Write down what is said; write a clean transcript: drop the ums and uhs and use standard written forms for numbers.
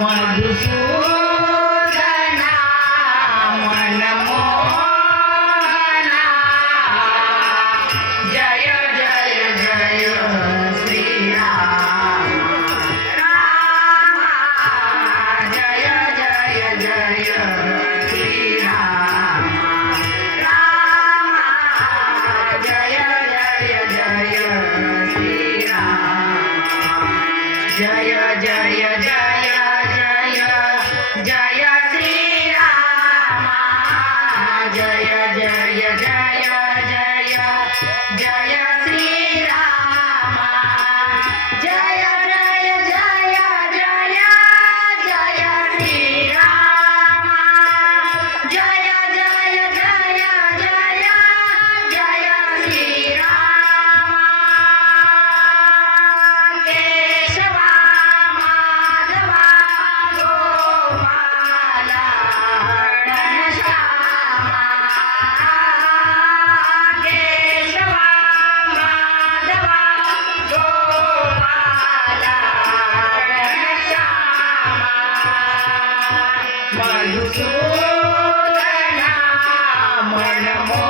मधुसूदना मनमोहना जय जय जय श्रीराम रामा जय जय जय श्रीराम रामा जय जय जय श्रीराम जय जय जय जय जय श्रीराम जय जय जय जय जय श्रीराम जय जय जय जय जय श्रीराम जय जय जय जय जय श्रीराम केशवा माधवा गोपाला घनश्यामा केशवा माधवा गोपाला घनश्यामा मधुसूदना मनमोहना